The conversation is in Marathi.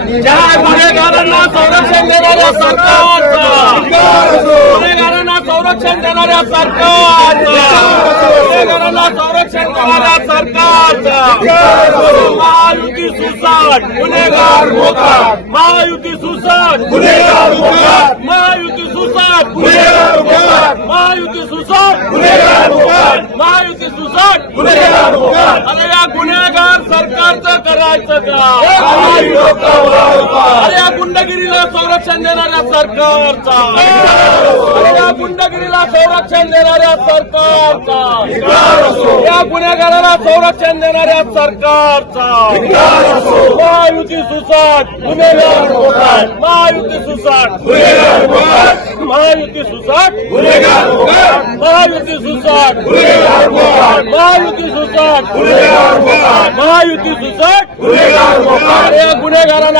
ज्या गुन्हेगारांना संरक्षण देणाऱ्या सरकारचा, गुन्हेगारांना संरक्षण देणाऱ्या सरकारचा, गुन्हेगारांना संरक्षण देणाऱ्या सरकारचा, महायुती सुसाट गुन्हेगार मोकाट, महायुती सुसाट गुन्हेगार मोकाट, महायुती सुसाट गुन्हेगार मोकाट, महायुती सुसाट गुन्हेगार मोकाट, महायुती सुसाट गुन्हेगार मोकाट. अरे या गुन्हेगार सरकारचं करायचं का? अरे या गुंडगिरीला संरक्षण देणाऱ्या सरकारचा, अरे या गुंडगिरीला संरक्षण देणाऱ्या सरकारचा, या गुन्हेगाराला संरक्षण देणाऱ्या सरकारचा, महायुती सुसाट गुन्हेगार मोकाट, महायुती सुसाट गुन्हेगार मोकाट, महायुती सुसाट गुन्हेगार मोकाट, महायुती सुसाट गुन्हेगार मोकाट, महायुती सुसाट गुन्हेगार मोकाट, महायुती सुसाट गुन्हेगार मोकाट. या गुन्हेगाराला